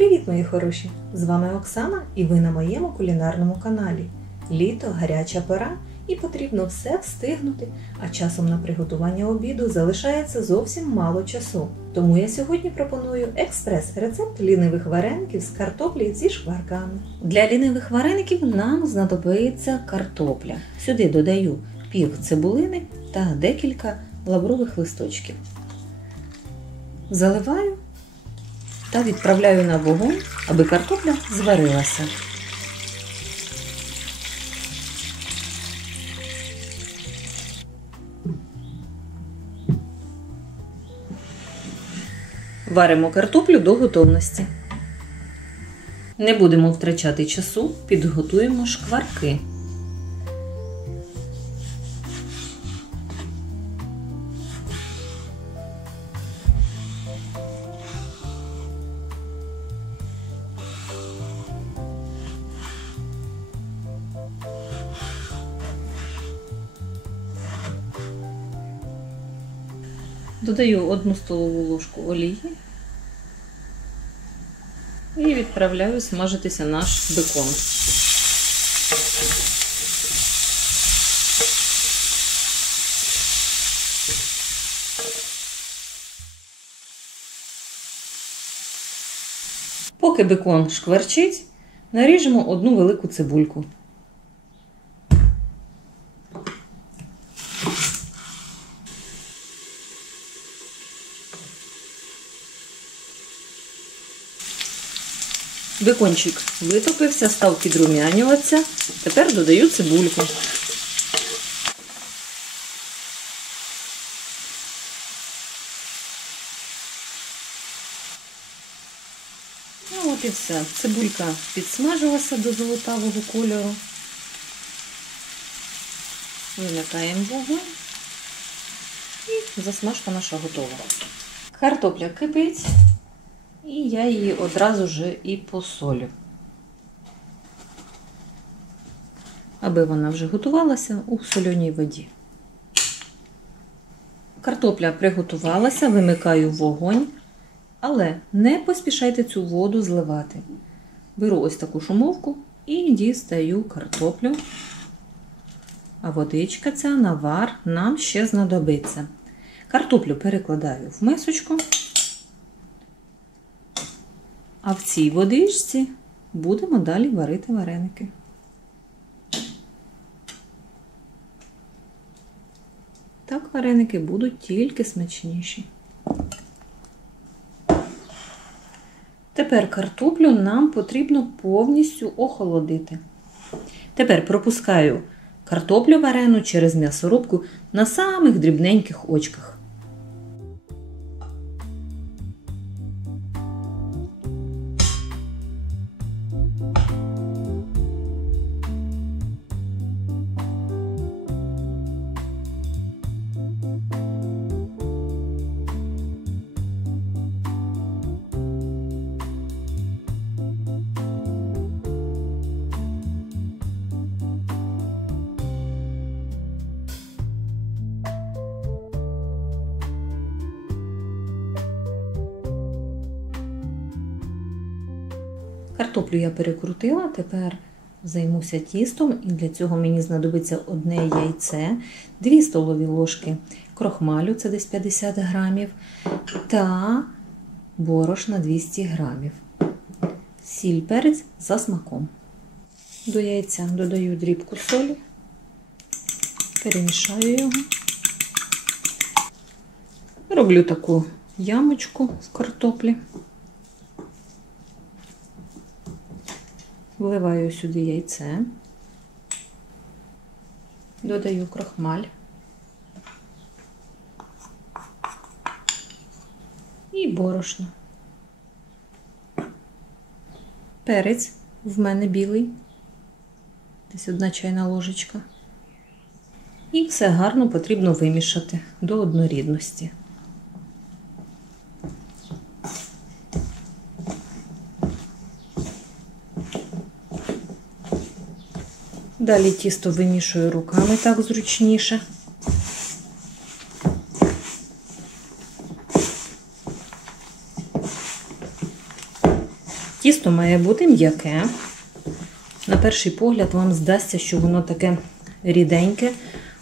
Привіт, мої хороші! З вами Оксана і ви на моєму кулінарному каналі. Літо, гаряча пора і потрібно все встигнути, а часом на приготування обіду залишається зовсім мало часу. Тому я сьогодні пропоную експрес-рецепт лінивих вареників з картоплі зі шкварками. Для лінивих вареників нам знадобиться картопля. Сюди додаю пів цибулини та декілька лаврових листочків. Заливаю та відправляю на вогонь, аби картопля зварилася. Варимо картоплю до готовності. Не будемо втрачати часу, підготуємо шкварки. Додаю 1 столову ложку олії і відправляю смажитися наш бекон. Поки бекон шкварчить, наріжемо 1 велику цибульку. Бекончик витопився, став підрумянюватися. Тепер додаю цибульку. Ну от і все. Цибулька підсмажилася до золотавого кольору. Вимикаємо вогонь. І засмажка наша готова. Картопля кипить. І я її одразу ж і посолю, аби вона вже готувалася у соленій воді. Картопля приготувалася, вимикаю вогонь, але не поспішайте цю воду зливати. Беру ось таку шумовку і дістаю картоплю, а водичка ця, навар, нам ще знадобиться. Картоплю перекладаю в мисочку. А в цій водичці будемо далі варити вареники. Так вареники будуть тільки смачніші. Тепер картоплю нам потрібно повністю охолодити. Тепер пропускаю картоплю варену через м'ясорубку на самих дрібненьких очках. Картоплю я перекрутила, тепер займуся тістом, і для цього мені знадобиться 1 яйце, 2 столові ложки крохмалю, це десь 50 грамів, та борошна 200 грамів. Сіль, перець за смаком. До яйця додаю дрібку солі, перемішаю його. Роблю таку ямочку з картоплі. Вливаю сюди яйце, додаю крохмаль і борошно. Перець в мене білий, десь 1 чайна ложечка. І все гарно потрібно вимішати до однорідності. Далі тісто вимішую руками, так зручніше. Тісто має бути м'яке. На перший погляд вам здасться, що воно таке ріденьке,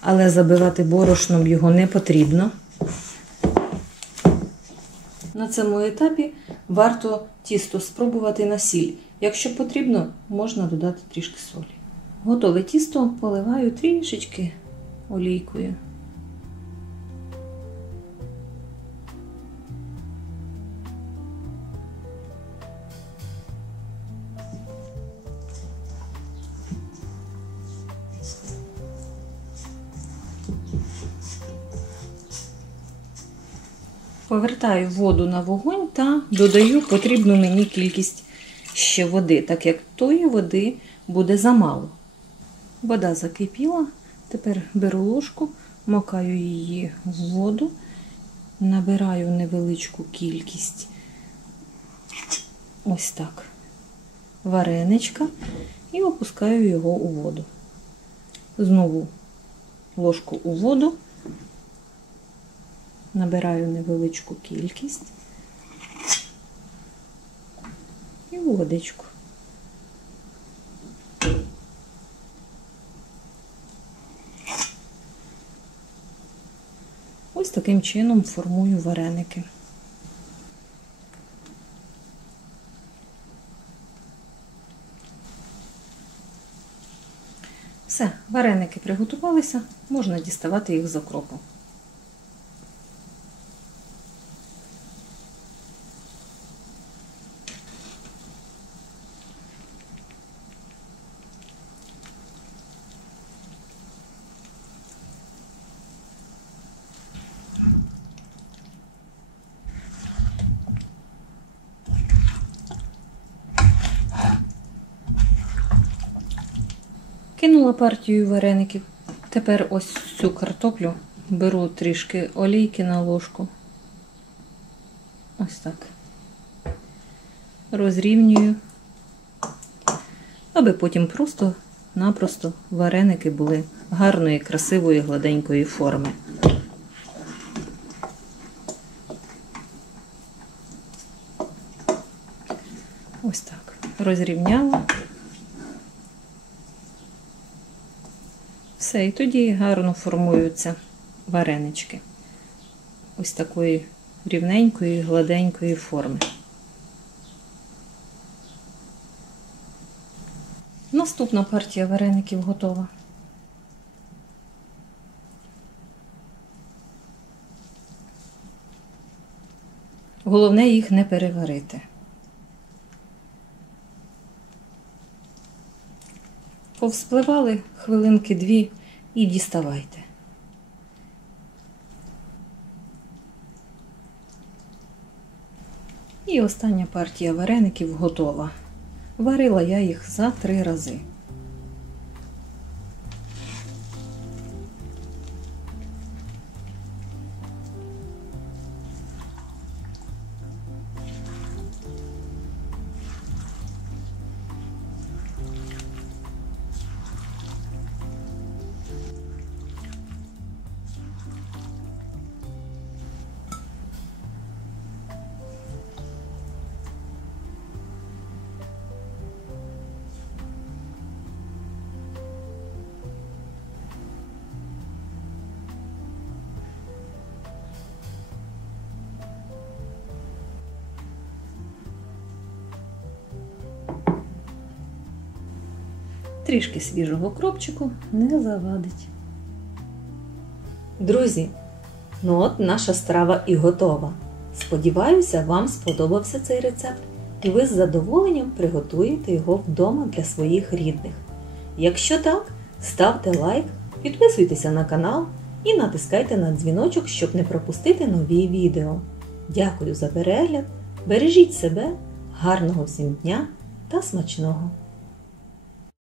але забивати борошном його не потрібно. На цьому етапі варто тісто спробувати на сіль. Якщо потрібно, можна додати трішки солі. Готове тісто поливаю трішечки олійкою. Повертаю воду на вогонь та додаю потрібну мені кількість ще води, так як тої води буде замало. Вода закипіла, тепер беру ложку, макаю її в воду, набираю невеличку кількість, ось так, вареничка і опускаю його у воду. Знову ложку у воду. Набираю невеличку кількість і водичку. Ось таким чином формую вареники. Все, вареники приготувалися, можна діставати їх з окропу. Кинула партію вареників. Тепер ось цю картоплю беру трішки олійки на ложку. Ось так. Розрівнюю, аби потім просто-напросто вареники були гарної, красивої, гладенької форми. Ось так. Розрівняла. Все, і тоді гарно формуються варенички. Ось такої рівненької, гладенької форми. Наступна партія вареників готова. Головне їх не переварити. Повспливали хвилинки 2 і діставайте. І остання партія вареників готова. Варила я їх за 3 рази. Трішки свіжого кропчику не завадить. Друзі, ну от наша страва і готова. Сподіваюся, вам сподобався цей рецепт і ви з задоволенням приготуєте його вдома для своїх рідних. Якщо так, ставте лайк, підписуйтеся на канал і натискайте на дзвіночок, щоб не пропустити нові відео. Дякую за перегляд, бережіть себе, гарного всім дня та смачного!